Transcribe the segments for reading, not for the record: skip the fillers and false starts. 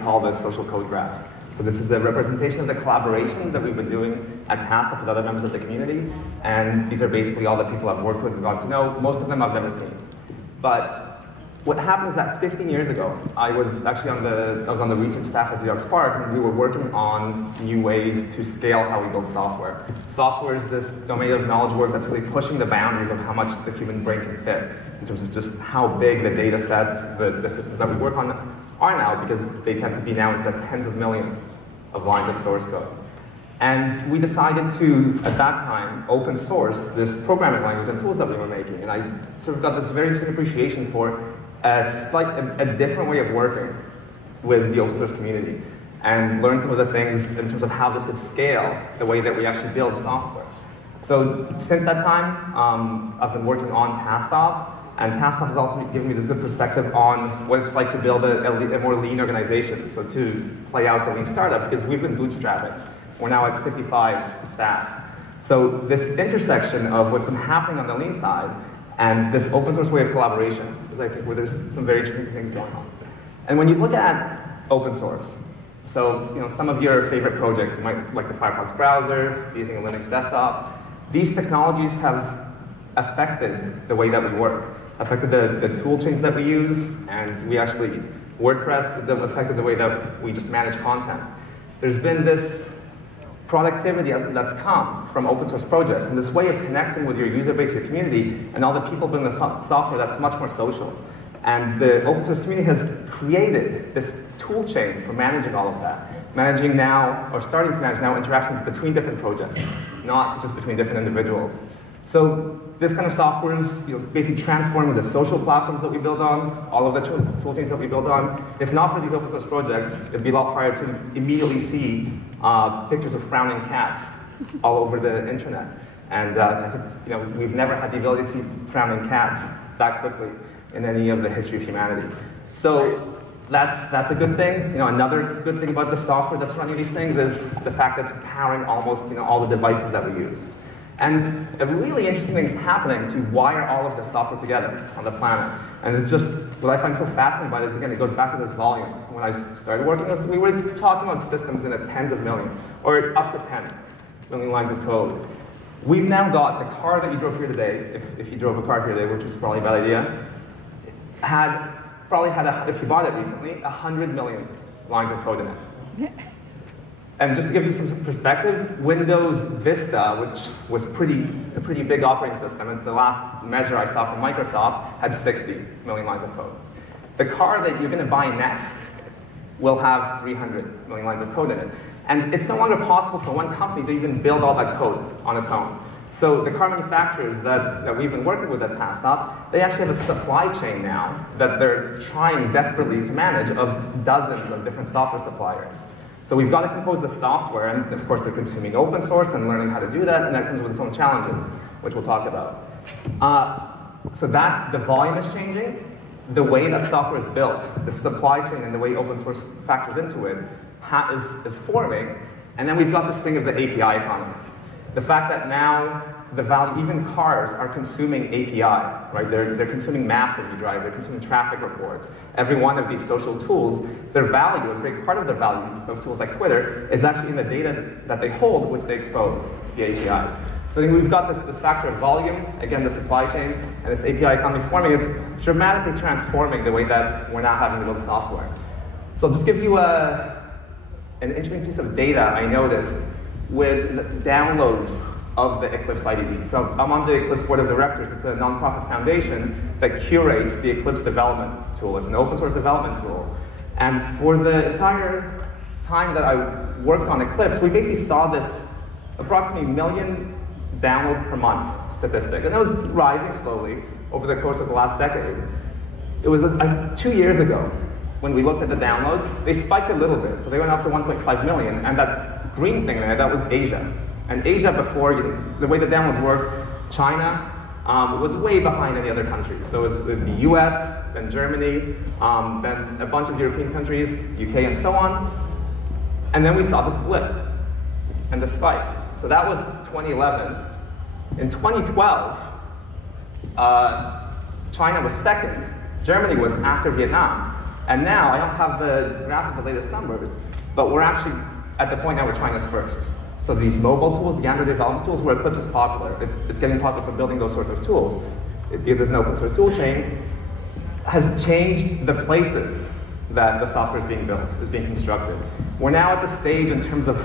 call this social code graph. So this is a representation of the collaboration that we've been doing at TASTOP with other members of the community. And these are basically all the people I've worked with and gotten to know. Most of them I've never seen. But what happened is that 15 years ago, I was actually on the research staff at Xerox PARC, and we were working on new ways to scale how we build software. Software is this domain of knowledge work that's really pushing the boundaries of how much the human brain can fit, in terms of just how big the data sets, the systems that we work on are now, because they tend to be now into the tens of millions of lines of source code. And we decided to, at that time, open source this programming language and tools that we were making. And I sort of got this very interesting appreciation for a different way of working with the open source community, and learn some of the things in terms of how this could scale the way that we actually build software. So since that time, I've been working on TASTOP, and TASTOP has also given me this good perspective on what it's like to build a more lean organization, so to play out the lean startup, because we've been bootstrapping. We're now at 55 staff. So this intersection of what's been happening on the lean side and this open source way of collaboration is, I think, where there's some very interesting things going on. And when you look at open source, so some of your favorite projects, you might like the Firefox browser, using a Linux desktop, these technologies have affected the way that we work, affected the tool chains that we use, and we actually, WordPress affected the way that we just manage content. There's been this productivity that's come from open source projects, and this way of connecting with your user base, your community, and all the people building the software that's much more social. And the open source community has created this tool chain for managing all of that. Managing now, or starting to manage now, interactions between different projects, not just between different individuals. So this kind of software is basically transforming the social platforms that we build on, all of the tool chains that we build on. If not for these open source projects, it'd be a lot harder to immediately see pictures of frowning cats all over the internet. And I think we've never had the ability to see frowning cats that quickly in any of the history of humanity. So that's a good thing. Another good thing about the software that's running these things is the fact that it's powering almost all the devices that we use. And a really interesting thing is happening to wire all of this software together on the planet. And it's just, what I find so fascinating about it is, again, it goes back to this volume. When I started working, we were talking about systems in the tens of millions, or up to 10 million lines of code. We've now got the car that you drove here today, if you drove a car here today, which was probably a bad idea, probably had, if you bought it recently, 100 million lines of code in it. And just to give you some perspective, Windows Vista, which was a pretty big operating system, it's the last measure I saw from Microsoft, had 60 million lines of code. The car that you're going to buy next will have 300 million lines of code in it. And it's no longer possible for one company to even build all that code on its own. So the car manufacturers that we've been working with at TASTOP, they actually have a supply chain now that they're trying desperately to manage of dozens of different software suppliers. So we've got to compose the software, and of course they're consuming open source and learning how to do that, and that comes with its own challenges, which we'll talk about. So the volume is changing. The way that software is built, the supply chain and the way open source factors into it is forming. And then we've got this thing of the API economy. The fact that now the value, even cars are consuming API, right? They're consuming maps as you drive, they're consuming traffic reports. Every one of these social tools, their value, a big part of the value of tools like Twitter is actually in the data that they hold, which they expose via APIs. So I think we've got this factor of volume, again, the supply chain, and this API economy forming. It's dramatically transforming the way that we're now having to build software. So I'll just give you an interesting piece of data I noticed with the downloads of the Eclipse IDE. So I'm on the Eclipse board of directors. It's a nonprofit foundation that curates the Eclipse development tool. It's an open source development tool. And for the entire time that I worked on Eclipse, we basically saw this approximately 1 million download per month statistic. And it was rising slowly over the course of the last decade. It was 2 years ago when we looked at the downloads. They spiked a little bit, so they went up to 1.5 million. And that green thing there, that was Asia. And Asia before, the way the downloads worked, China was way behind any other countries. So it was the US, then Germany, then a bunch of European countries, UK and so on. And then we saw this blip and the spike. So that was 2011. In 2012, China was second. Germany was after Vietnam. And now, I don't have the graph of the latest numbers, but we're actually at the point now we're trying this first. So these mobile tools, the Android development tools, where Eclipse is popular. It's getting popular for building those sorts of tools. Because there's an open source tool chain, has changed the places that the software is being built, is being constructed. We're now at the stage in terms of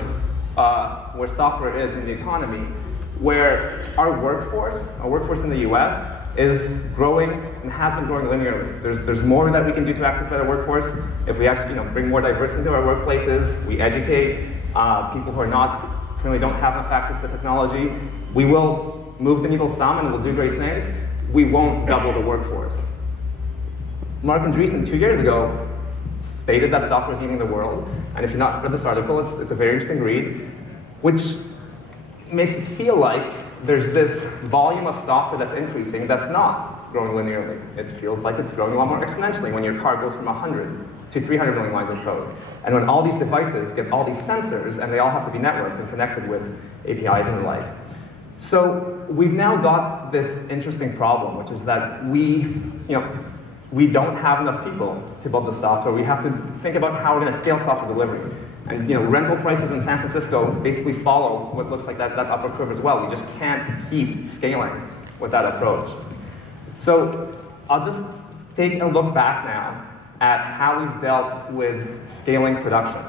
where software is in the economy, where our workforce in the US, is growing and has been growing linearly. There's more that we can do to access better workforce. If we actually bring more diversity into our workplaces, we educate people who currently don't have enough access to technology, we will move the needle some and we'll do great things. We won't double the workforce. Mark Andreessen 2 years ago stated that software is eating the world. And if you've not read this article, it's a very interesting read, which makes it feel like there's this volume of software that's increasing that's not growing linearly. It feels like it's growing a lot more exponentially when your car goes from 100 to 300 million lines of code. And when all these devices get all these sensors, and they all have to be networked and connected with APIs and the like. So we've now got this interesting problem, which is that we don't have enough people to build the software. We have to think about how we're going to scale software delivery. And rental prices in San Francisco basically follow what looks like that upper curve as well. We just can't keep scaling with that approach. So I'll just take a look back now at how we've dealt with scaling production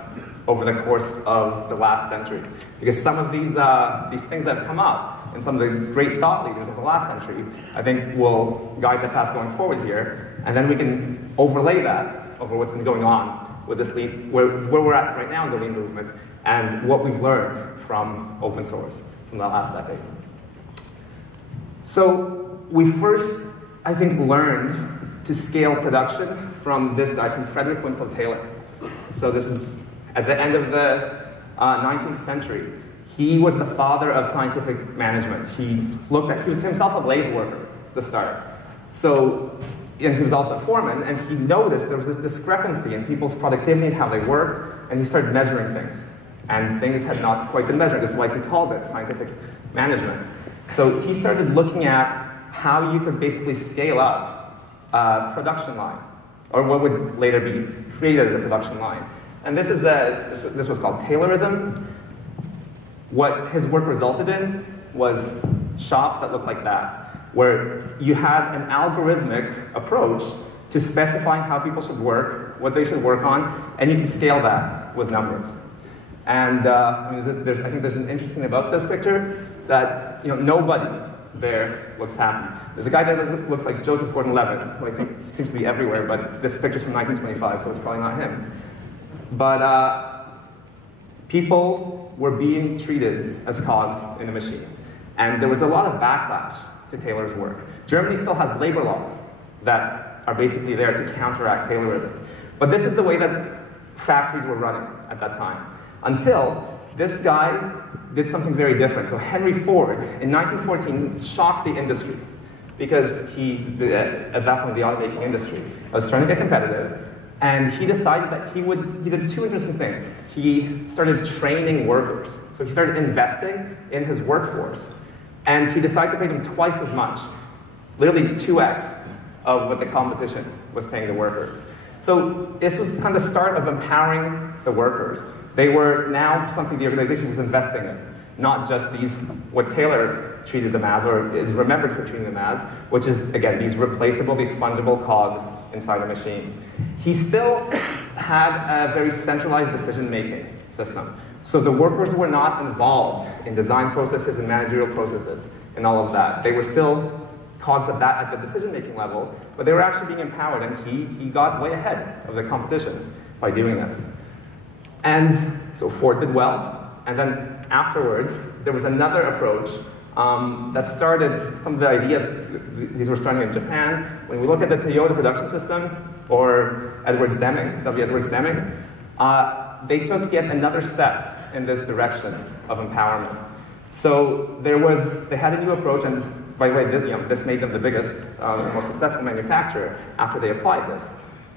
over the course of the last century. Because some of these things that have come up and some of the great thought leaders of the last century, I think will guide the path going forward here. And then we can overlay that over what's been going on with this lean, where we're at right now in the lean movement, and what we've learned from open source from the last decade. So we first, I think, learned to scale production from this guy, from Frederick Winslow Taylor. So this is at the end of the 19th century. He was the father of scientific management. He was himself a lathe worker to start. So, and he was also a foreman, and he noticed there was this discrepancy in people's productivity and how they worked, and he started measuring things. And things had not quite been measured. This is why he called it scientific management. So he started looking at how you could basically scale up a production line, or what would later be created as a production line. And this was called Taylorism. What his work resulted in was shops that looked like that, where you had an algorithmic approach to specifying how people should work, what they should work on, and you can scale that with numbers. And I think there's an interesting thing about this picture that nobody there looks happy. There's a guy there that looks like Joseph Gordon-Levitt, who I think seems to be everywhere, but this picture's from 1925, so it's probably not him. But people were being treated as cogs in a machine. And there was a lot of backlash to Taylor's work. Germany still has labor laws that are basically there to counteract Taylorism. But this is the way that factories were running at that time. Until this guy did something very different. So Henry Ford, in 1914, shocked the industry because at that point, the automaking industry was trying to get competitive. And he decided that he did two interesting things. He started training workers. So he started investing in his workforce. And he decided to pay them twice as much, literally 2x of what the competition was paying the workers. So this was kind of the start of empowering the workers. They were now something the organization was investing in, not just what Taylor treated them as, or is remembered for treating them as, which is, again, these replaceable, these fungible cogs inside a machine. He still had a very centralized decision-making system. So the workers were not involved in design processes and managerial processes and all of that. They were still cogs at the decision-making level, but they were actually being empowered, and he got way ahead of the competition by doing this. And so Ford did well, and then afterwards, there was another approach that started some of the ideas. These were starting in Japan. When we look at the Toyota production system, or W. Edwards Deming, they took yet another step in this direction of empowerment. So they had a new approach, and by the way, this made them the biggest, most successful manufacturer after they applied this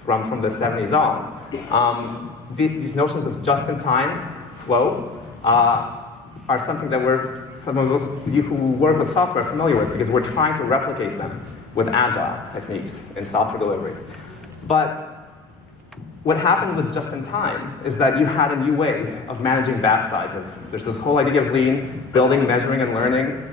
from the 70s on. These notions of just-in-time flow are something that some of you who work with software are familiar with, because we're trying to replicate them with agile techniques in software delivery. But what happened with just-in-time is that you had a new way of managing batch sizes. There's this whole idea of lean, building, measuring, and learning,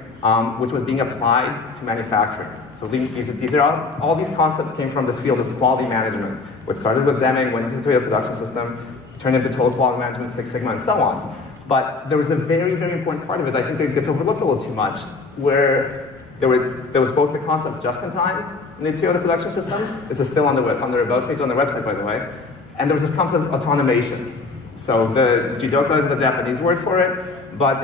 which was being applied to manufacturing. So these are all these concepts came from this field of quality management, which started with Deming, went into a production system, turned into total quality management, Six Sigma, and so on. But there was a very, very important part of it, I think it gets overlooked a little too much, where there was both the concept of just-in-time in the Toyota production system. This is still on the About page on the website, by the way. And there was this concept of automation. So the jidoka is the Japanese word for it, but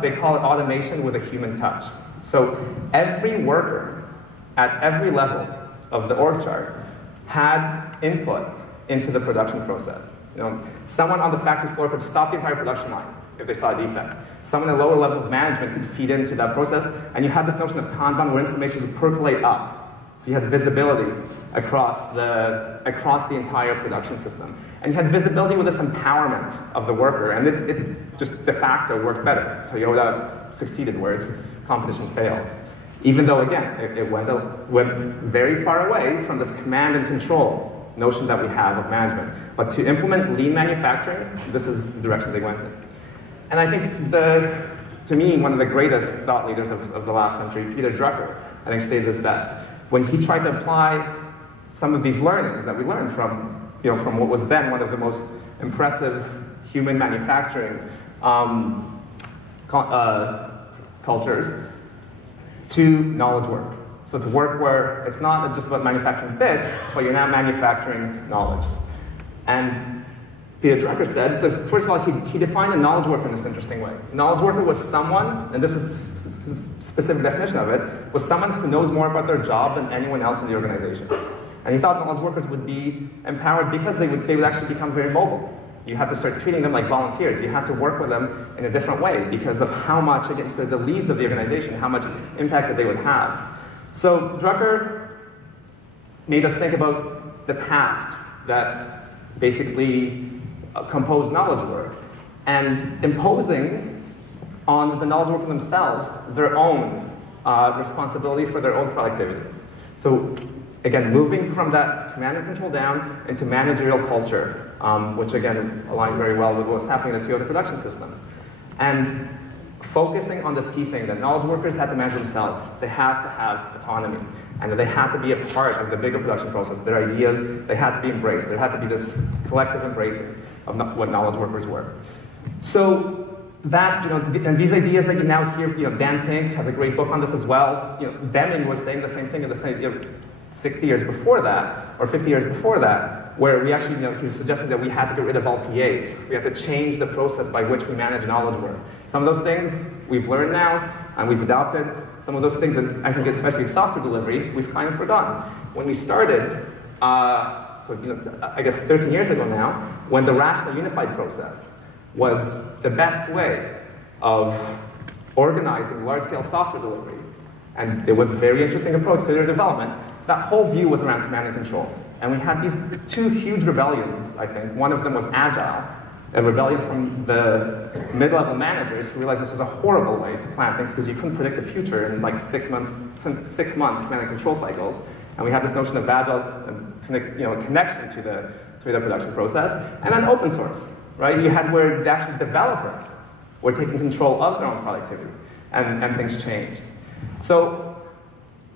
they call it automation with a human touch. So every worker at every level of the org chart had input into the production process. Someone on the factory floor could stop the entire production line if they saw a defect. Someone at a lower level of management could feed into that process, and you had this notion of Kanban where information would percolate up. So you had visibility across the entire production system. And you had visibility with this empowerment of the worker, and it just de facto worked better. Toyota succeeded where its competition failed. Even though, again, it went very far away from this command and control notion that we have of management. But to implement lean manufacturing, this is the direction they went in. And I think, to me, one of the greatest thought leaders of the last century, Peter Drucker, I think stated this best. When he tried to apply some of these learnings that we learned from what was then one of the most impressive human manufacturing cultures to knowledge work. So to work where it's not just about manufacturing bits, but you're now manufacturing knowledge. And Peter Drucker said, so first of all, he defined a knowledge worker in this interesting way. Knowledge worker was someone, and this is his specific definition of it, was someone who knows more about their job than anyone else in the organization. And he thought knowledge workers would be empowered because they would actually become very mobile. You had to start treating them like volunteers. You had to work with them in a different way because of how much, again, so the leaves of the organization, how much impact that they would have. So Drucker made us think about the tasks that basically compose knowledge work and imposing on the knowledge worker themselves their own responsibility for their own productivity. So again, moving from that command and control down into managerial culture, which again aligned very well with what was happening in the Toyota production systems. And focusing on this key thing that knowledge workers had to manage themselves. They had to have autonomy, and they had to be a part of the bigger production process. Their ideas, they had to be embraced. There had to be this collective embracing of what knowledge workers were. So that, and these ideas that you now hear, Dan Pink has a great book on this as well. Deming was saying the same thing in the 60 years before that, or 50 years before that, where we actually, he was suggesting that we had to get rid of LPAs. We had to change the process by which we manage knowledge work. Some of those things we've learned now, and we've adopted. Some of those things, and I think especially in software delivery, we've kind of forgotten. When we started, I guess 13 years ago now, when the rational unified process was the best way of organizing large-scale software delivery, and it was a very interesting approach to their development, that whole view was around command and control. And we had these two huge rebellions, I think. One of them was Agile, a rebellion from the mid-level managers who realized this was a horrible way to plan things because you couldn't predict the future in like 6 month command and control cycles. And we had this notion of Agile, connection to the production process. And then open source, right? You had where the actual developers were taking control of their own productivity, and things changed. So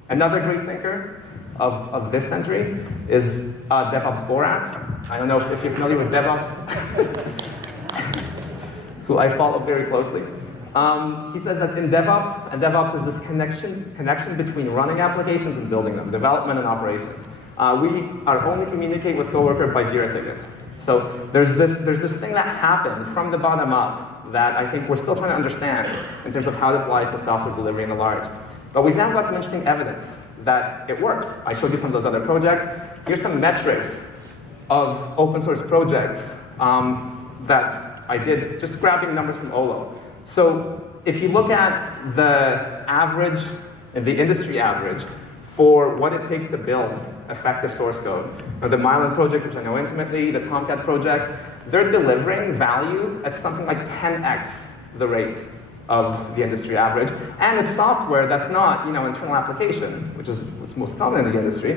another great thinker of this century is DevOps Borat. I don't know if you're familiar with DevOps, who I follow very closely. He says that in DevOps, and DevOps is this connection between running applications and building them, development and operations. We are only communicate with coworker by Jira ticket. So there's this thing that happened from the bottom up that I think we're still trying to understand in terms of how it applies to software delivery in the large. But we've now got some interesting evidence that it works. I showed you some of those other projects. Here's some metrics of open source projects that I did, just grabbing numbers from Olo. So if you look at the average, the industry average, for what it takes to build effective source code. Now, the Mylan project, which I know intimately, the Tomcat project, they're delivering value at something like 10x the rate of the industry average, and it's software that's not, internal application, which is what's most common in the industry.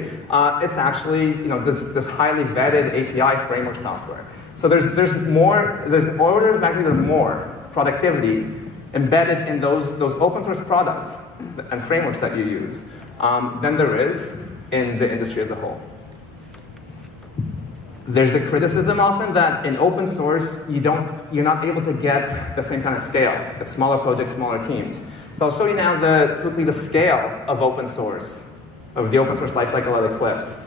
It's actually, this highly vetted API framework software. So there's an order of magnitude or more productivity embedded in those open source products and frameworks that you use than there is in the industry as a whole. There's a criticism often that in open source, you're not able to get the same kind of scale. It's smaller projects, smaller teams. So I'll show you now quickly the scale of open source, of the open source lifecycle of Eclipse.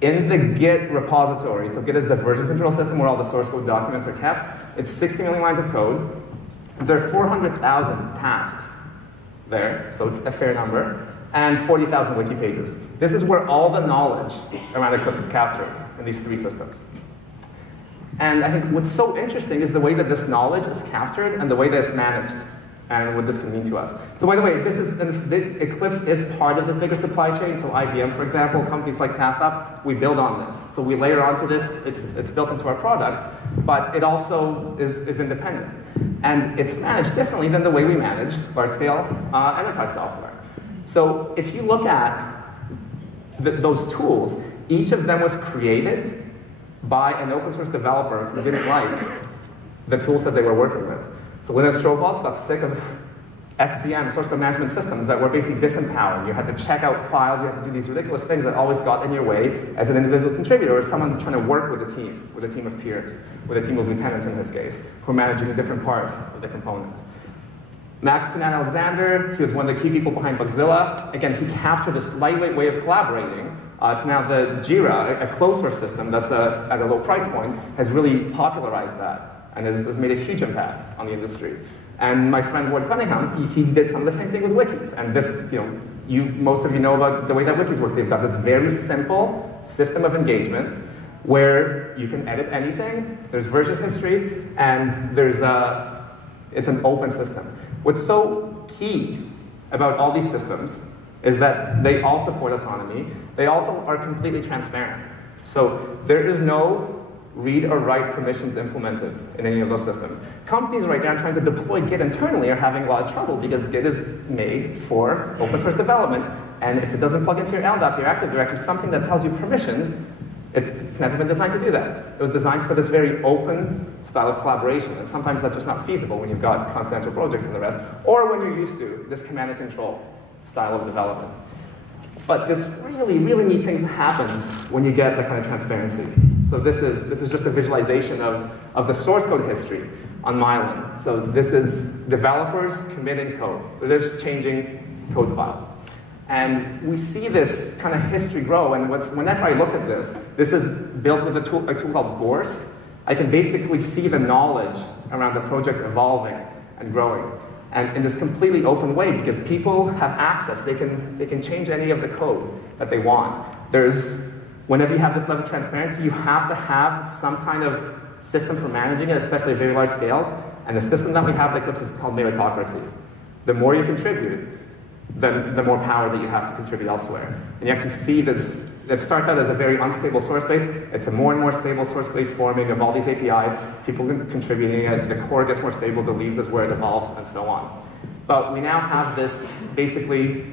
In the Git repository, so Git is the version control system where all the source code documents are kept. It's 60 million lines of code. There are 400,000 tasks there, so it's a fair number, and 40,000 wiki pages. This is where all the knowledge around Eclipse is captured in these three systems. And I think what's so interesting is the way that this knowledge is captured and the way that it's managed and what this can mean to us. So by the way, Eclipse is part of this bigger supply chain. So IBM, for example, companies like TaskUp, we build on this. So we layer onto this, it's built into our products, but it also is independent. And it's managed differently than the way we manage large-scale enterprise software. So if you look at those tools, each of them was created by an open source developer who didn't like the tools that they were working with. So Linus Torvalds got sick of SCM, source code management systems, that were basically disempowering. You had to check out files, you had to do these ridiculous things that always got in your way as an individual contributor or someone trying to work with a team of peers, with a team of lieutenants in this case, who are managing different parts of the components. Max Kanan-Alexander, he was one of the key people behind Bugzilla. Again, he captured this lightweight way of collaborating. It's now the Jira, a closed source system that's at a low price point, has really popularized that and has made a huge impact on the industry. And my friend Ward Cunningham, he did some of the same thing with wikis. And this, most of you know about the way that wikis work. They've got this very simple system of engagement where you can edit anything, there's version history, and it's an open system. What's so key about all these systems is that they all support autonomy. They also are completely transparent. So there is no read or write permissions implemented in any of those systems. Companies right now trying to deploy Git internally are having a lot of trouble because Git is made for open source development. And if it doesn't plug into your LDAP, your Active Directory, something that tells you permissions, it's never been designed to do that. It was designed for this very open style of collaboration, and sometimes that's just not feasible when you've got confidential projects and the rest, or when you're used to this command and control style of development. But this really, really neat thing happens when you get that kind of transparency. So this is just a visualization of the source code history on Mylan. So this is developers committing code. So they're just changing code files. And we see this kind of history grow, and whenever I look at this is built with a tool called Gorse. I can basically see the knowledge around the project evolving and growing, and in this completely open way, because people have access. They can change any of the code that they want. Whenever you have this level of transparency, you have to have some kind of system for managing it, especially at very large scales, and the system that we have at Eclipse is called meritocracy. The more you contribute, the more power that you have to contribute elsewhere. And you actually see this, it starts out as a very unstable source base. It's a more and more stable source base forming of all these APIs, people contributing it, the core gets more stable, the leaves is where it evolves, and so on. But we now have this, basically,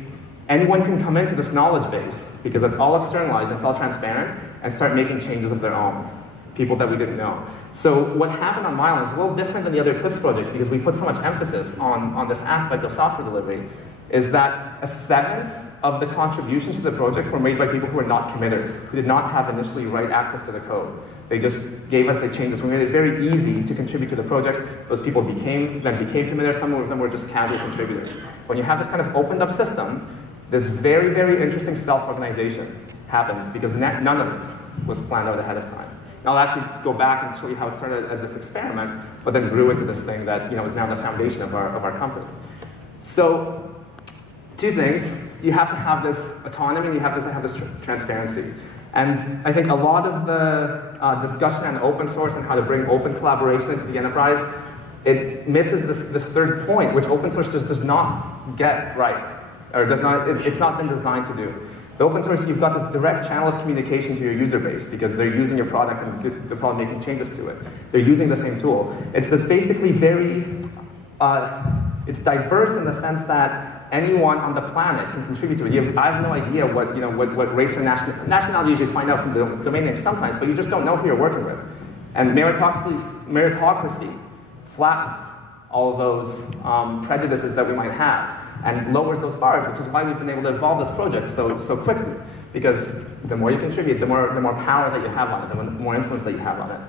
anyone can come into this knowledge base, because it's all externalized, it's all transparent, and start making changes of their own, people that we didn't know. So what happened on Mylan is a little different than the other Eclipse projects, because we put so much emphasis on this aspect of software delivery, is that 1/7 of the contributions to the project were made by people who were not committers, who did not have initially right access to the code. They just gave us the changes. We made it very easy to contribute to the projects. Those people then became committers. Some of them were just casual contributors. When you have this kind of opened up system, this very, very interesting self-organization happens, because none of this was planned out ahead of time. And I'll actually go back and show you how it started as this experiment, but then grew into this thing that is now the foundation of our company. So, two things. You have to have this autonomy, and you have to have this transparency. And I think a lot of the discussion on open source and how to bring open collaboration into the enterprise, it misses this third point, which open source just does not get right, or it's not been designed to do. The open source, you've got this direct channel of communication to your user base, because they're using your product and they're probably making changes to it. They're using the same tool. It's this basically very it's diverse in the sense that anyone on the planet can contribute to it. I have no idea what race or nationality you usually find out from the domain name sometimes, but you just don't know who you're working with. And meritocracy flattens all of those prejudices that we might have and lowers those bars, which is why we've been able to evolve this project so quickly. Because the more you contribute, the more power that you have on it, the more influence that you have on it.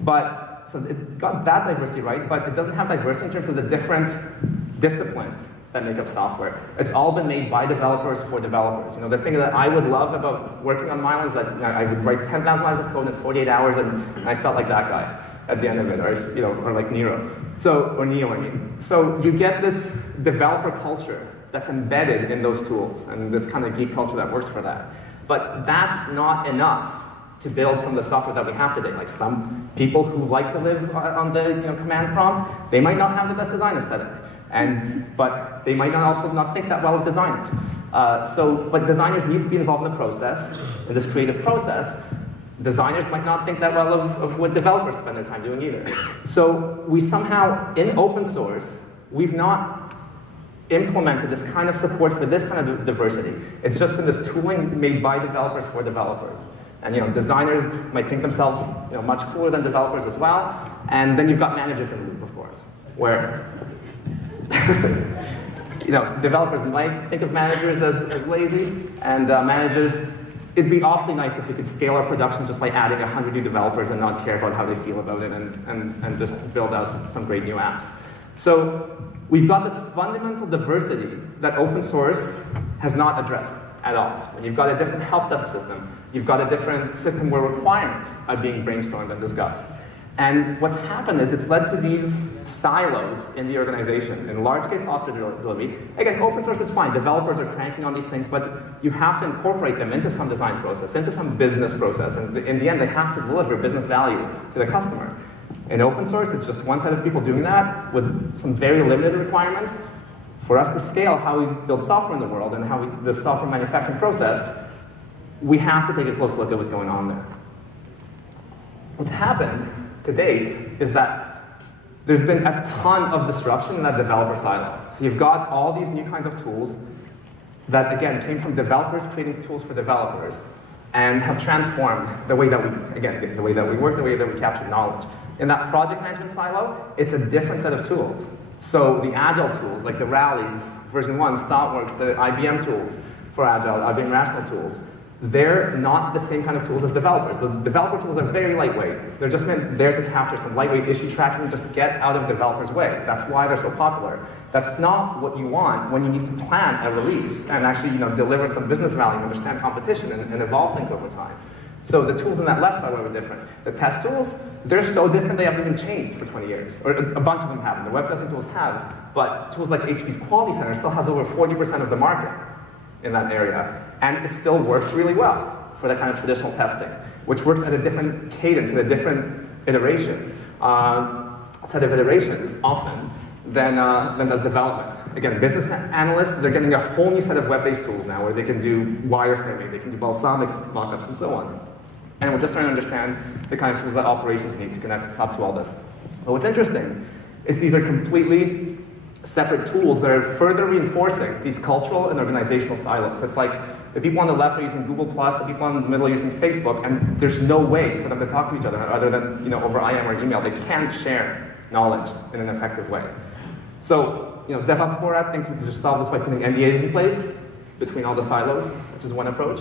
But, so it's got that diversity, right? But it doesn't have diversity in terms of the different disciplines that make up software. It's all been made by developers for developers. The thing that I would love about working on Mylan is that I would write 10,000 lines of code in 48 hours, and I felt like that guy at the end of it, or like Neo, I mean. So you get this developer culture that's embedded in those tools, and this kind of geek culture that works for that. But that's not enough to build some of the software that we have today. Like some people who like to live on the command prompt, they might not have the best design aesthetic, but they might also not think that well of designers. But designers need to be involved in the process, in this creative process. Designers might not think that well of what developers spend their time doing either. So we somehow, in open source, we've not implemented this kind of support for this kind of diversity. It's just been this tooling made by developers for developers. And designers might think themselves much cooler than developers as well. And then you've got managers in the loop, of course, where developers might think of managers as lazy, and managers, it'd be awfully nice if we could scale our production just by adding 100 new developers and not care about how they feel about it and just build us some great new apps. So we've got this fundamental diversity that open source has not addressed at all. When you've got a different help desk system, you've got a different system where requirements are being brainstormed and discussed. And what's happened is it's led to these silos in the organization. In large-scale software delivery, again, open source is fine. Developers are cranking on these things, but you have to incorporate them into some design process, into some business process. And in the end, they have to deliver business value to the customer. In open source, it's just one set of people doing that with some very limited requirements. For us to scale how we build software in the world and how the software manufacturing process, we have to take a close look at what's going on there. What's happened to date is that there's been a ton of disruption in that developer silo. So you've got all these new kinds of tools that, again, came from developers creating tools for developers and have transformed the way that we, again, the way that we work, the way that we capture knowledge. In that project management silo, it's a different set of tools. So the Agile tools, like the Rallies, version 1, ThoughtWorks, the IBM tools for Agile, IBM Rational tools, they're not the same kind of tools as developers. The developer tools are very lightweight. They're just meant there to capture some lightweight issue tracking and just get out of developers' way. That's why they're so popular. That's not what you want when you need to plan a release and actually deliver some business value and understand competition and evolve things over time. So the tools in that left side are different. The test tools, they're so different they haven't even changed for 20 years. Or a bunch of them haven't. The web testing tools have, but tools like HP's Quality Center still has over 40% of the market in that area. And it still works really well for that kind of traditional testing, which works at a different cadence, at a different iteration, set of iterations often than does development. Again, business analysts, they're getting a whole new set of web-based tools now where they can do wireframing, they can do balsamic mockups, and so on. And we're just trying to understand the kind of tools that operations need to connect up to all this. But what's interesting is these are completely separate tools that are further reinforcing these cultural and organizational silos. It's like the people on the left are using Google+, the people in the middle are using Facebook, and there's no way for them to talk to each other other than over IM or email. They can't share knowledge in an effective way. So, DevOps Borat thinks we can just solve this by putting NDAs in place between all the silos, which is one approach.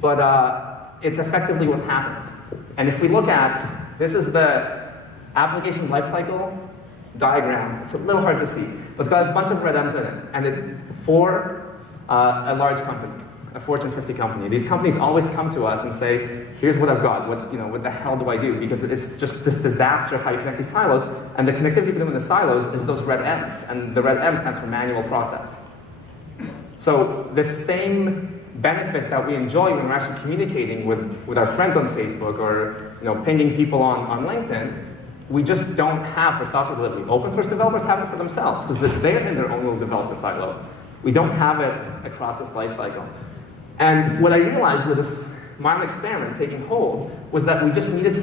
But it's effectively what's happened. And if we look at, this is the application lifecycle diagram. It's a little hard to see, but it's got a bunch of red M's in it. And for a large company, a Fortune 50 company, these companies always come to us and say, here's what I've got, what the hell do I do? Because it's just this disaster of how you connect these silos, and the connectivity between the silos is those red M's, and the red M stands for manual process. So the same benefit that we enjoy when we're actually communicating with our friends on Facebook or pinging people on LinkedIn, we just don't have for software delivery. Open source developers have it for themselves because they're in their own little developer silo. We don't have it across this life cycle. And what I realized with this Mylan experiment taking hold was that we just needed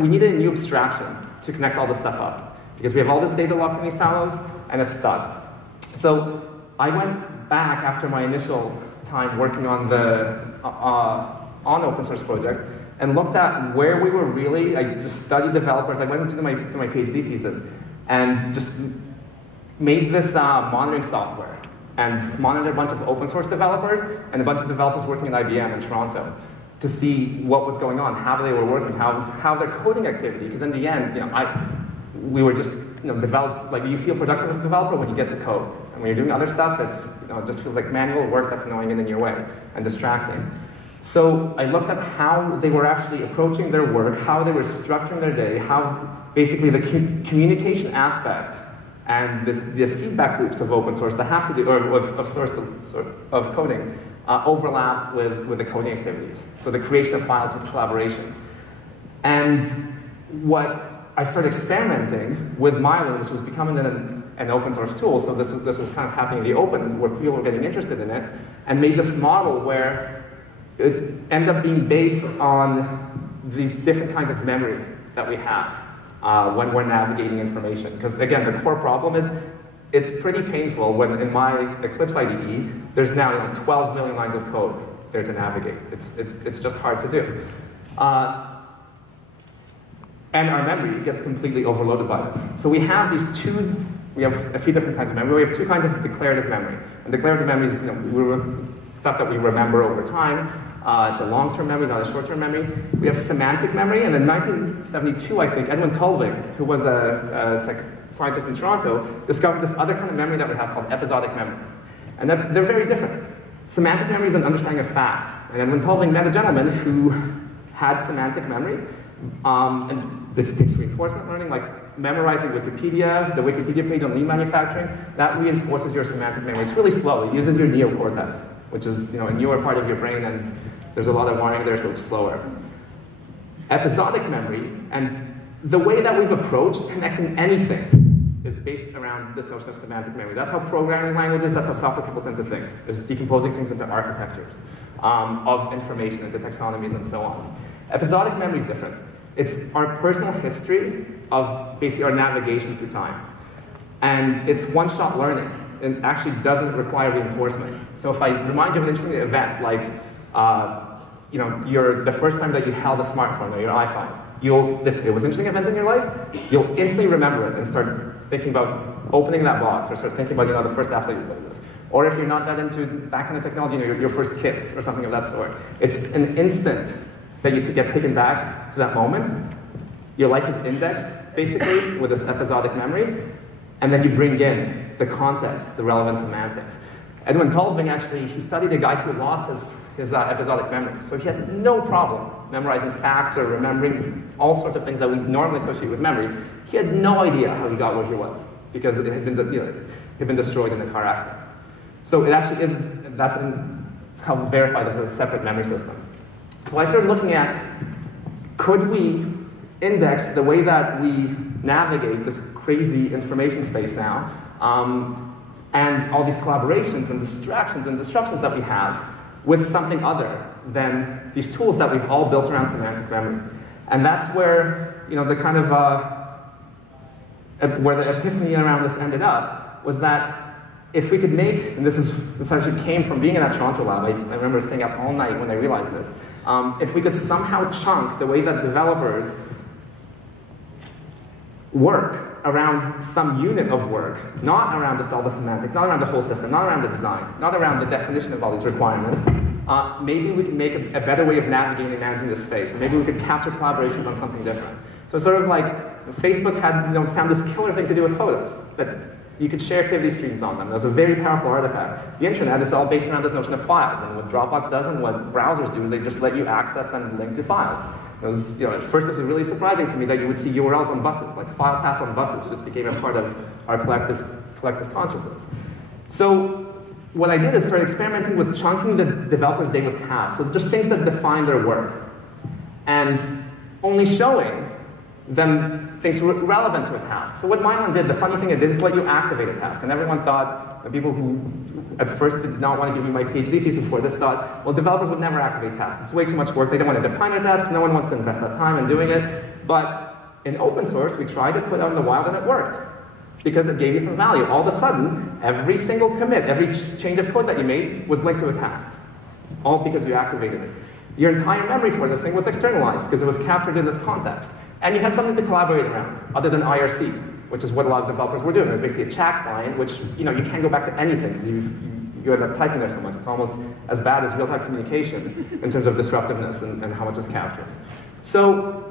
we needed a new abstraction to connect all this stuff up. because we have all this data locked in these silos, and it's stuck. So I went back after my initial time working on the on open source projects and looked at where we were really. I just studied developers. I went into my PhD thesis and just made this monitoring software and monitored a bunch of open source developers and a bunch of developers working at IBM in Toronto to see what was going on, how they were working, how their coding activity. Because in the end, we were just developed. Like, you feel productive as a developer when you get the code, and when you're doing other stuff, it's it just feels like manual work that's annoying and in your way and distracting. So I looked at how they were actually approaching their work, how they were structuring their day, how basically the communication aspect and the feedback loops of open source that have to do, or of coding, overlap with the coding activities. So the creation of files with collaboration. And what I started experimenting with Mylan, which was becoming an open source tool. So this was kind of happening in the open, where people were getting interested in it, and made this model where it ended up being based on these different kinds of memory that we have when we're navigating information. Because again, the core problem is it's pretty painful when in my Eclipse IDE, there's now 12 million lines of code there to navigate. It's just hard to do. And our memory gets completely overloaded by this. So we have we have a few different kinds of memory. We have two kinds of declarative memory. And declarative memory is stuff that we remember over time. It's a long-term memory, not a short-term memory. We have semantic memory, and in 1972, I think, Edwin Tulving, who was a scientist in Toronto, discovered this other kind of memory that we have called episodic memory. And they're very different. Semantic memory is an understanding of facts. And Edwin Tulving met a gentleman who had semantic memory, and this takes reinforcement learning, like memorizing Wikipedia, the Wikipedia page on lean manufacturing, that reinforces your semantic memory. It's really slow. It uses your neocortex, which is a newer part of your brain, and there's a lot of wiring there, so it's slower. Episodic memory, and the way that we've approached connecting anything is based around this notion of semantic memory. That's how programming languages, that's how software people tend to think, is decomposing things into architectures of information, into taxonomies, and so on. Episodic memory is different. It's our personal history of basically our navigation through time. And it's one-shot learning. It actually doesn't require reinforcement. So if I remind you of an interesting event, like the first time that you held a smartphone or your iPhone, if it was an interesting event in your life, you'll instantly remember it and start thinking about opening that box, or start thinking about the first apps that you played with. Or if you're not that into back into technology, your first kiss or something of that sort. It's an instant that you get taken back to that moment. Your life is indexed, basically, with this episodic memory, and then you bring in the context, the relevant semantics. Edwin Tulving, actually, he studied a guy who lost his episodic memory. So he had no problem memorizing facts or remembering all sorts of things that we normally associate with memory. He had no idea how he got where he was, because it had been destroyed in a car accident. So it actually is, that's how verified this as a separate memory system. So I started looking at, could we index the way that we navigate this crazy information space now, and all these collaborations and distractions and disruptions that we have with something other than these tools that we've all built around semantic memory. And that's where, the kind of, where the epiphany around this ended up, was that if we could make, and this actually came from being in that Toronto lab, I remember staying up all night when I realized this, if we could somehow chunk the way that developers work around some unit of work, not around just all the semantics, not around the whole system, not around the design, not around the definition of all these requirements, maybe we can make a better way of navigating and managing this space, and maybe we could capture collaborations on something different. So it's sort of like Facebook had found this killer thing to do with photos, that you could share activity streams on them. That was a very powerful artifact. The internet is all based around this notion of files, and what Dropbox does and what browsers do is they just let you access and link to files. It was, at first this was really surprising to me that you would see URLs on buses, like file paths on buses just became a part of our collective consciousness. So what I did is start experimenting with chunking the developer's day with tasks, so just things that define their work, and only showing them things relevant to a task. So what Mylan did, the funny thing it did is let you activate a task, and everyone thought, the people who at first did not want to give me my PhD thesis for this thought, well, developers would never activate tasks. It's way too much work. They don't want to define their tasks. No one wants to invest that time in doing it. But in open source, we tried to put out in the wild and it worked. Because it gave you some value. All of a sudden, every single commit, every change of code that you made was linked to a task. All because you activated it. Your entire memory for this thing was externalized because it was captured in this context. And you had something to collaborate around, other than IRC, which is what a lot of developers were doing. It was basically a chat client, which you can't go back to anything because you end up typing there so much. It's almost as bad as real-time communication in terms of disruptiveness and how much is captured. So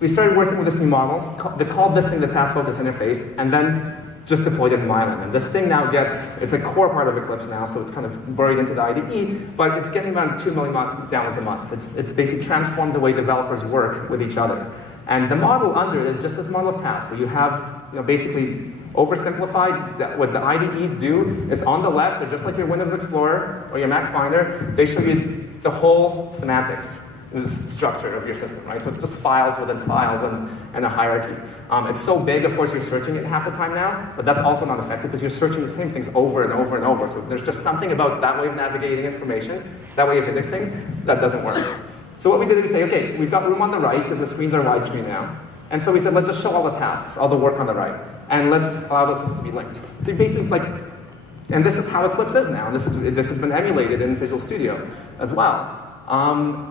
we started working with this new model. They called this thing the task focus interface, and then just deployed it in Mylan. And this thing now it's a core part of Eclipse now, so it's kind of buried into the IDE, but it's getting around 2 million downloads a month. It's basically transformed the way developers work with each other. And the model under it is just this model of tasks. So you have, basically oversimplified, what the IDEs do is on the left, they're just like your Windows Explorer or your Mac Finder. They show you the whole semantics structure of your system, right? So it's just files within files and a hierarchy. It's so big, of course, you're searching it half the time now, but that's also not effective because you're searching the same things over and over and over. So there's just something about that way of navigating information, that way of indexing, that doesn't work. So what we did is we say, okay, we've got room on the right because the screens are widescreen now. And so we said, let's just show all the tasks, all the work on the right, and let's allow those things to be linked. So you basically and this is how Eclipse is now. This has been emulated in Visual Studio as well.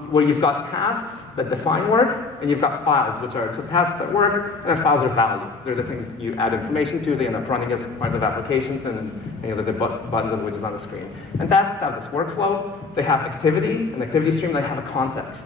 Where you've got tasks that define work, and you've got files, which are, so tasks at work, and then files are value. They're the things you add information to, they end up running as parts of applications, and the buttons and widgets on the screen. And tasks have this workflow, they have activity, an activity stream, they have a context.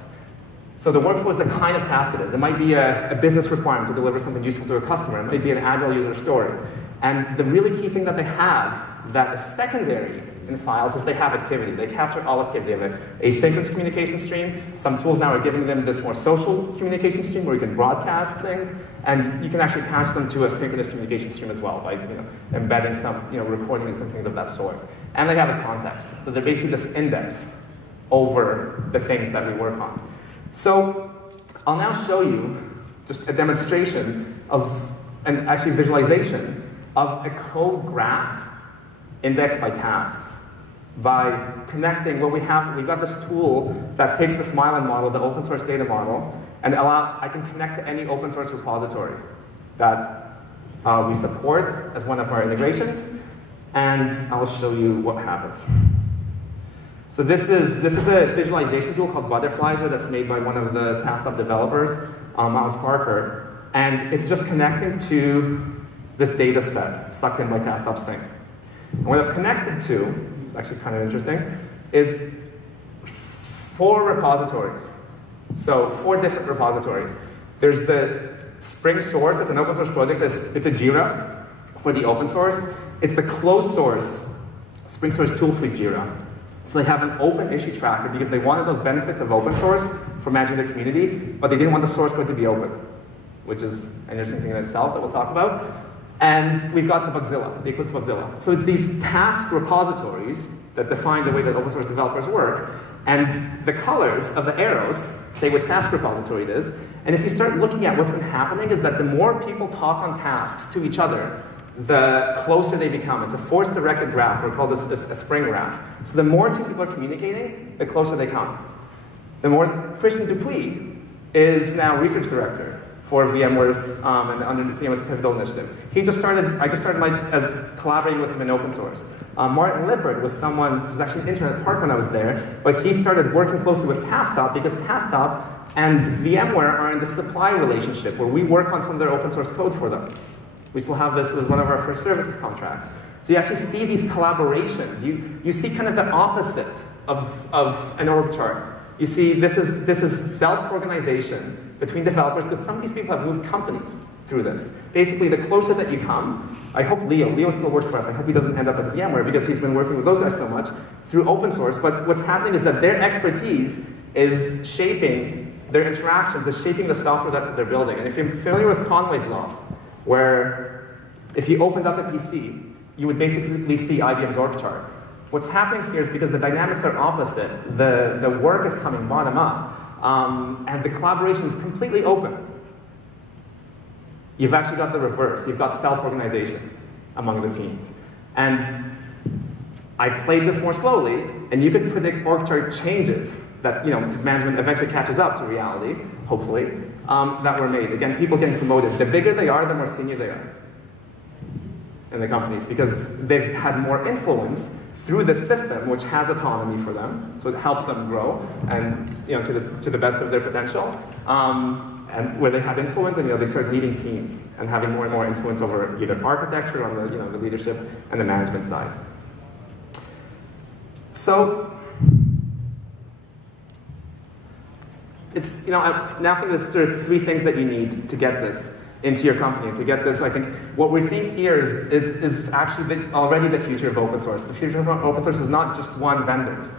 So the workflow is the kind of task it is. It might be a business requirement to deliver something useful to a customer, it might be an agile user story. And the really key thing that they have that is secondary in files is they have activity. They capture all activity. They have an asynchronous communication stream. Some tools now are giving them this more social communication stream where you can broadcast things, and you can actually attach them to a synchronous communication stream as well by embedding some, recording and some things of that sort. And they have a context. So they're basically just index over the things that we work on. So I'll now show you just a demonstration of, and actually visualization of a code graph indexed by tasks. By connecting what we've got this tool that takes the Mylan model, the open source data model, and I can connect to any open source repository that we support as one of our integrations, and I'll show you what happens. So this is a visualization tool called Butterflizer that's made by one of the TaskTop developers, Miles Parker, and it's just connecting to this data set sucked in by TaskTop Sync. And what I've connected to, which is actually kind of interesting, is 4 repositories. So 4 different repositories. There's the Spring Source, it's an open source project, it's a Jira for the open source. It's the closed source Spring Source Tool Suite Jira. So they have an open issue tracker because they wanted those benefits of open source for managing their community, but they didn't want the source code to be open, which is an interesting thing in itself that we'll talk about. And we've got the Bugzilla, the Eclipse Bugzilla. So it's these task repositories that define the way that open source developers work, and the colors of the arrows say which task repository it is. And if you start looking at what's been happening is that the more people talk on tasks to each other, the closer they become. It's a force-directed graph. We call this a spring graph. So the more 2 people are communicating, the closer they come. The more Christian Dupuis is now research director for VMware's and under VMware's Pivotal Initiative. I just started as collaborating with him in open source. Martin Lippert was someone who was actually an intern at Park when I was there, but he started working closely with TaskTop because TaskTop and VMware are in the supply relationship where we work on some of their open source code for them. We still have this, it was one of our first services contracts. So you actually see these collaborations. You see kind of the opposite of an org chart. You see, this is self-organization between developers, because some of these people have moved companies through this. Basically, the closer that you come, I hope Leo still works for us. I hope he doesn't end up at VMware because he's been working with those guys so much through open source. But what's happening is that their expertise is shaping their interactions, is shaping the software that they're building. And if you're familiar with Conway's law, where if you opened up a PC, you would basically see IBM's org chart. What's happening here is because the dynamics are opposite. The work is coming bottom up. And the collaboration is completely open. You've actually got the reverse. You've got self-organization among the teams. And I played this more slowly, and you could predict org chart changes that, because management eventually catches up to reality, hopefully, that were made. Again, people getting promoted. The bigger they are, the more senior they are in the companies, because they've had more influence through the system, which has autonomy for them, so it helps them grow and to the best of their potential. And where they have influence, and they start leading teams and having more and more influence over either architecture on the leadership and the management side. So it's I now think there's sort of 3 things that you need to get this into your company. And to get this, I think what we're seeing here is actually already the future of open source. The future of open source is not just one vendor's.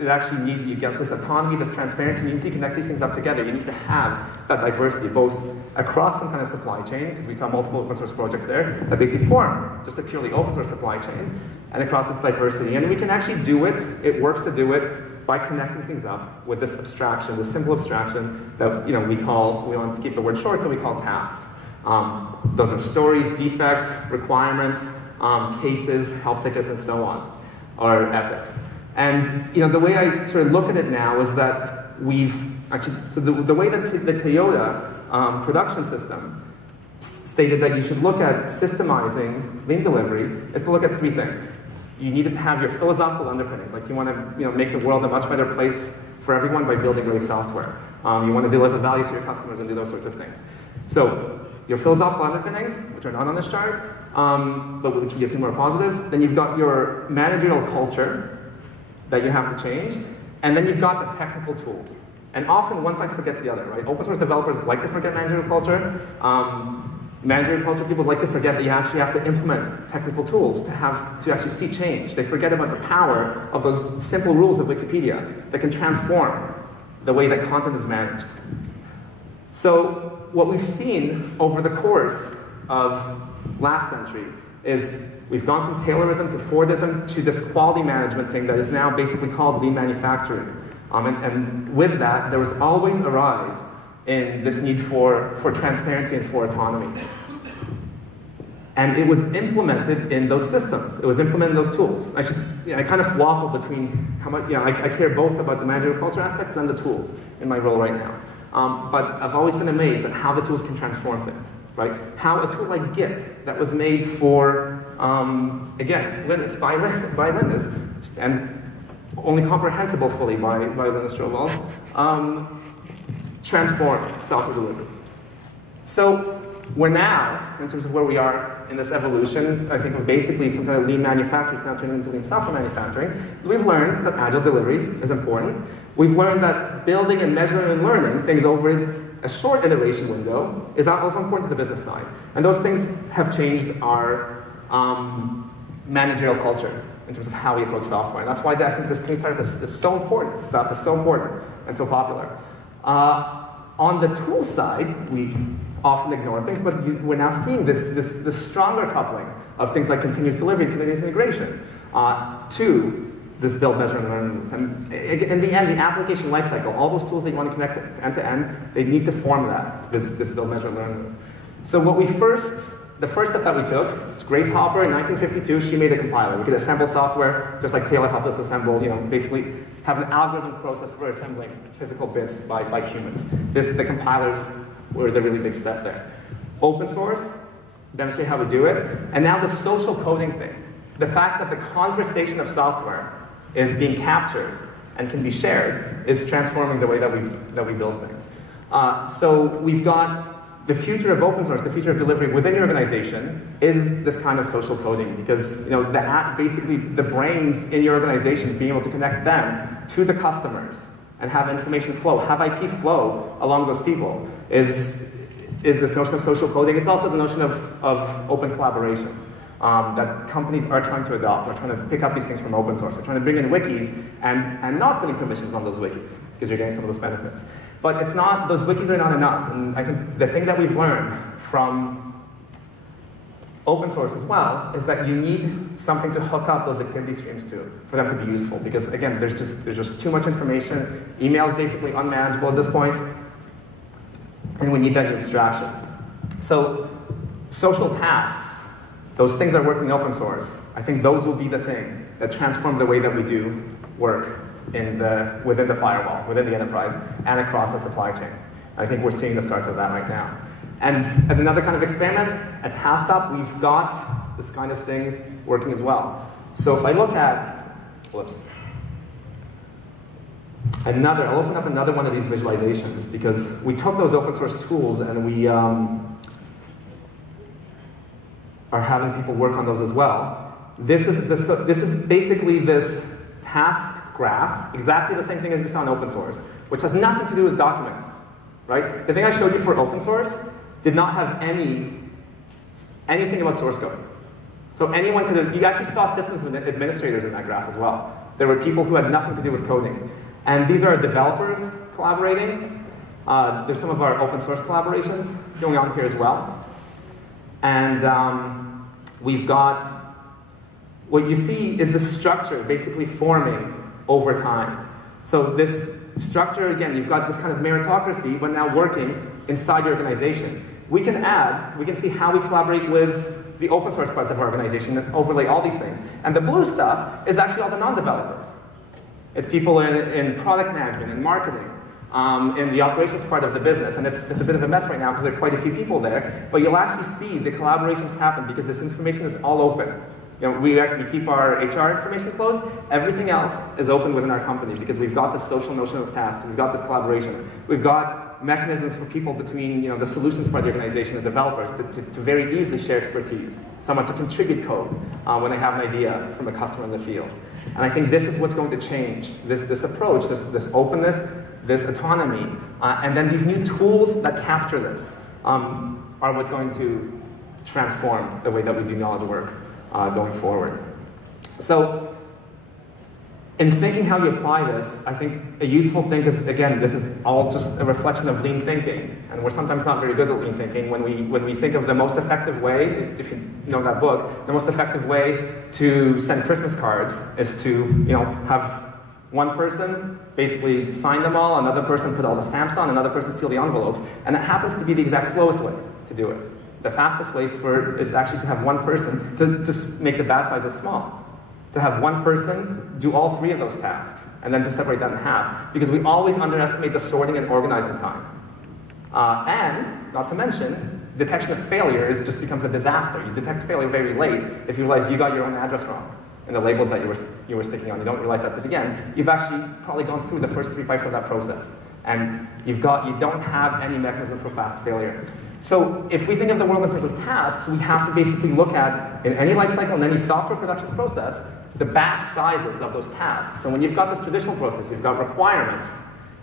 It actually needs you get this autonomy, this transparency. You need to connect these things up together. You need to have that diversity, both across some kind of supply chain, because we saw multiple open source projects there that basically form just a purely open source supply chain, and across this diversity. And we can actually do it. It works to do it by connecting things up with this abstraction, this simple abstraction that we want to keep the word short, so we call tasks. Those are stories, defects, requirements, cases, help tickets, and so on, or epics. And the way I sort of look at it now is that we've actually, so the way that the Toyota production system stated that you should look at systemizing lean delivery is to look at 3 things. You need to have your philosophical underpinnings, like you want to make the world a much better place for everyone by building great software. You want to deliver value to your customers and do those sorts of things. So your philosophical underpinnings, which are not on this chart, but which you see more positive. Then you've got your managerial culture that you have to change, and then you've got the technical tools. And often one side forgets the other, right? Open source developers like to forget managerial culture. Managerial culture people like to forget that you actually have to implement technical tools to actually see change. They forget about the power of those simple rules of Wikipedia that can transform the way that content is managed. So what we've seen over the course of last century is we've gone from Taylorism to Fordism to this quality management thing that is now basically called lean manufacturing. And with that, there was always a rise in this need for transparency and for autonomy. And it was implemented in those systems. It was implemented in those tools. I kind of waffle between how much, I care both about the managerial culture aspects and the tools in my role right now. But I've always been amazed at how the tools can transform things, right? How a tool like Git that was made for, again, Linus, by Linus, and only comprehensible fully by Linus Torvalds, transformed software delivery. So we're now, in terms of where we are in this evolution, I think of basically some kind of lean manufacturing now turning into lean software manufacturing. So we've learned that agile delivery is important. We've learned that building and measuring and learning things over a short iteration window is also important to the business side. And those things have changed our managerial culture in terms of how we approach software. And that's why I think this clean startup is so important. Stuff is so important and so popular. On the tool side, we often ignore things, but we're now seeing this stronger coupling of things like continuous delivery and continuous integration to this build, measure, and learn. And in the end, the application lifecycle, all those tools that you want to connect end to end, they need to form this build, measure, and learn. So the first step that we took is Grace Hopper in 1952. She made a compiler. We could assemble software just like Taylor helped us assemble. Basically have an algorithm process for assembling physical bits by humans. The compilers were the really big step there. Open source, demonstrate how we do it, and now the social coding thing. The fact that the conversation of software is being captured and can be shared is transforming the way that we build things. So we've got the future of open source, the future of delivery within your organization is this kind of social coding, because basically the brains in your organization, being able to connect them to the customers and have information flow, have IP flow along those people is this notion of social coding. It's also the notion of open collaboration that companies are trying to adopt. They're trying to pick up these things from open source. They're trying to bring in wikis and not putting permissions on those wikis because you're getting some of those benefits. But it's not, those wikis are not enough. And I think the thing that we've learned from open source as well is that you need something to hook up those activity streams to for them to be useful. Because again, there's just too much information. Email is basically unmanageable at this point. And we need that abstraction. So social tasks, those things that work in open source, I think those will be the thing that transform the way that we do work within the firewall, within the enterprise, and across the supply chain. I think we're seeing the starts of that right now. And as another kind of experiment, at TaskTop, we've got this kind of thing working as well. So if I look at, whoops, I'll open up another one of these visualizations, because we took those open source tools and we are having people work on those as well. This is basically this task graph, exactly the same thing as you saw in open source, which has nothing to do with documents, right? The thing I showed you for open source did not have anything about source code. So anyone could have, you actually saw systems administrators in that graph as well. There were people who had nothing to do with coding. And these are developers collaborating. There's some of our open source collaborations going on here as well. And we've got, what you see is the structure basically forming over time. So this structure, again, you've got this kind of meritocracy, but now working inside your organization. We can see how we collaborate with the open source parts of our organization and overlay all these things. And the blue stuff is actually all the non-developers. It's people in product management, in marketing, in the operations part of the business. And it's a bit of a mess right now because there are quite a few people there. But you'll actually see the collaborations happen because this information is all open. You know, we keep our HR information closed. Everything else is open within our company because we've got this social notion of tasks. We've got this collaboration. We've got mechanisms for people between the solutions part of the organization and developers to very easily share expertise. Someone to contribute code when they have an idea from a customer in the field. And I think this is what's going to change. This approach, this openness, this autonomy, and then these new tools that capture this are what's going to transform the way that we do knowledge work going forward. So, in thinking how you apply this, I think a useful thing, because again, this is all just a reflection of lean thinking, and we're sometimes not very good at lean thinking. When we think of the most effective way, if you know that book, the most effective way to send Christmas cards is to have one person basically sign them all, another person put all the stamps on, another person seal the envelopes, and that happens to be the exact slowest way to do it. The fastest way is actually to have one person to make the batch sizes small. To have one person do all three of those tasks, and then to separate that in half. Because we always underestimate the sorting and organizing time. And, not to mention, detection of failure just becomes a disaster. You detect failure very late if you realize you got your own address wrong in the labels that you were sticking on. You don't realize that to begin. You've actually probably gone through the first 3 pipes of that process. And you don't have any mechanism for fast failure. So if we think of the world in terms of tasks, we have to basically look at, in any life cycle, in any software production process, the batch sizes of those tasks. So when you've got this traditional process, you've got requirements,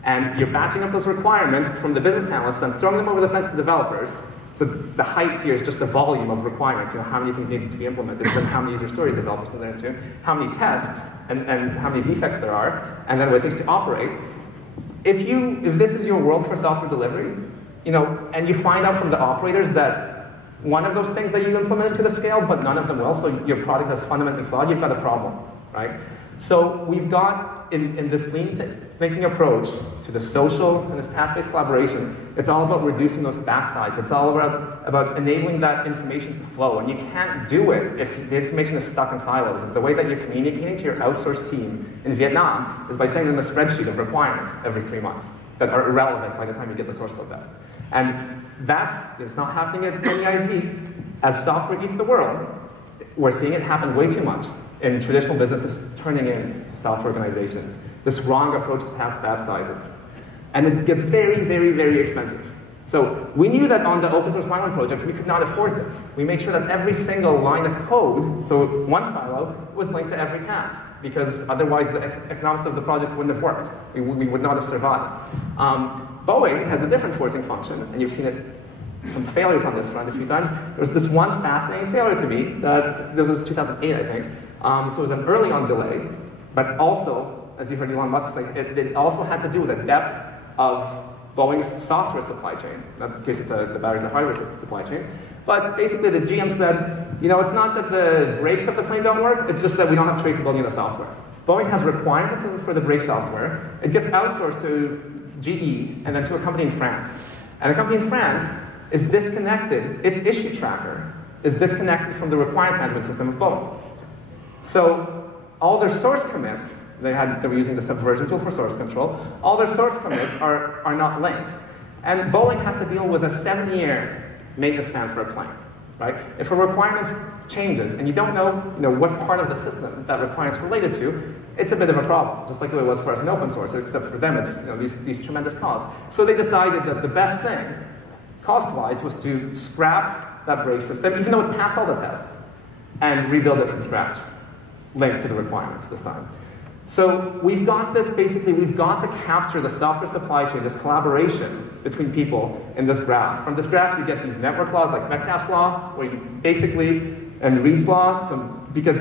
and you're batching up those requirements from the business analysts, then throwing them over the fence to developers. So the height here is just the volume of requirements, how many things need to be implemented, and how many user stories developers need to, how many tests, and how many defects there are, and then what it takes to operate. If this is your world for software delivery, and you find out from the operators that one of those things that you implemented could have scaled, but none of them will, so your product is fundamentally flawed, you've got a problem, right? So we've got, in this lean thinking approach to the social and this task-based collaboration, it's all about reducing those batch sizes. It's all about enabling that information to flow, and you can't do it if the information is stuck in silos. The way that you're communicating to your outsourced team in Vietnam is by sending them a spreadsheet of requirements every 3 months that are irrelevant by the time you get the source code back. And it's not happening at any ISVs. As software eats the world, we're seeing it happen way too much in traditional businesses turning into software organizations. This wrong approach to task batch sizes. And it gets very, very, very expensive. So we knew that on the open source line 1 project, we could not afford this. We made sure that every single line of code, so one silo, was linked to every task, because otherwise the economics of the project wouldn't have worked. We would not have survived. Boeing has a different forcing function, and you've seen it, some failures on this front a few times. There was this one fascinating failure to me, this was 2008, I think. So it was an early on delay, but also, as you heard Elon Musk say, it also had to do with the depth of Boeing's software supply chain. In case it's the batteries and hardware supply chain. But basically the GM said, it's not that the brakes of the plane don't work, it's just that we don't have traceability in the software. Boeing has requirements for the brake software. It gets outsourced to GE and then to a company in France. And a company in France is disconnected, its issue tracker is disconnected from the requirements management system of Boeing. So all their source commits, they were using the subversion tool for source control, all their source commits are not linked. And Boeing has to deal with a 7-year maintenance span for a plane, right? If a requirement changes and you don't know, what part of the system that requirement's related to, it's a bit of a problem, just like it was for us in open source, except for them it's these tremendous costs. So they decided that the best thing, cost-wise, was to scrap that brake system, even though it passed all the tests, and rebuild it from scratch, linked to the requirements this time. So we've got this, basically, we've got to capture the software supply chain, this collaboration between people in this graph. From this graph, you get these network laws like Metcalfe's law, where you basically, and Reed's law, because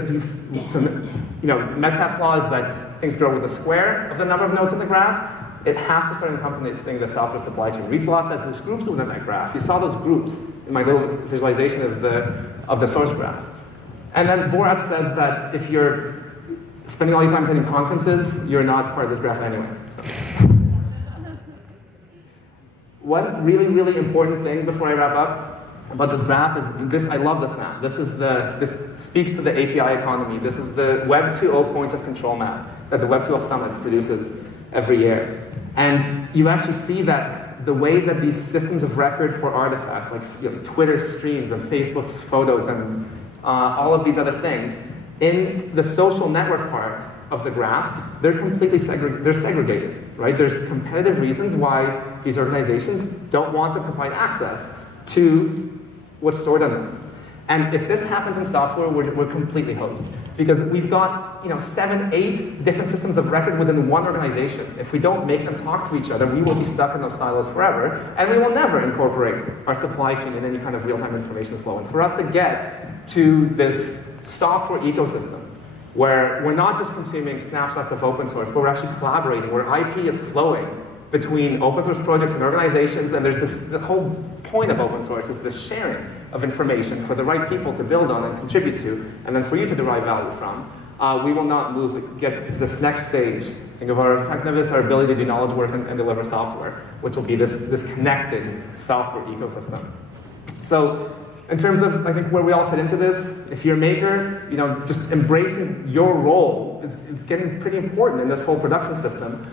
Metcalfe's law is that things grow with the square of the number of nodes in the graph. It has to start encompassing the software supply chain. Reed's law says there's groups within that graph. You saw those groups in my little visualization of the source graph. And then Borat says that if you're spending all your time attending conferences, you're not part of this graph anyway. So. One really, really important thing before I wrap up about this graph is this. I love this map. This speaks to the API economy. This is the Web 2.0 points of control map that the Web 2.0 Summit produces every year. And you actually see that the way that these systems of record for artifacts, like Twitter streams and Facebook's photos and all of these other things, in the social network part of the graph, they're completely segregated, right? There's competitive reasons why these organizations don't want to provide access to what's stored on them. And if this happens in software, we're completely hosed. Because we've got 7, 8 different systems of record within one organization. If we don't make them talk to each other, we will be stuck in those silos forever, and we will never incorporate our supply chain in any kind of real-time information flow. And for us to get to this software ecosystem, where we're not just consuming snapshots of open source, but we're actually collaborating, where IP is flowing between open source projects and organizations, and the whole point of open source is this sharing of information for the right people to build on and contribute to, and then for you to derive value from. We will not get to this next stage. Think of our effectiveness, our ability to do knowledge work and deliver software, which will be this connected software ecosystem. So, in terms of, I think, where we all fit into this, if you're a maker, just embracing your role is getting pretty important in this whole production system,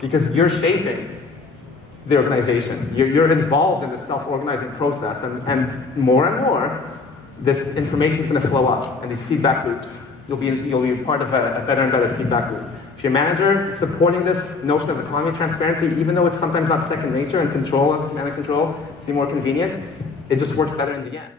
because you're shaping the organization. You're involved in this self-organizing process, and more, this information is going to flow up in these feedback loops. You'll be part of a better and better feedback loop. If you're a manager, supporting this notion of autonomy, transparency, even though it's sometimes not second nature and command and control seem more convenient, it just works better in the end.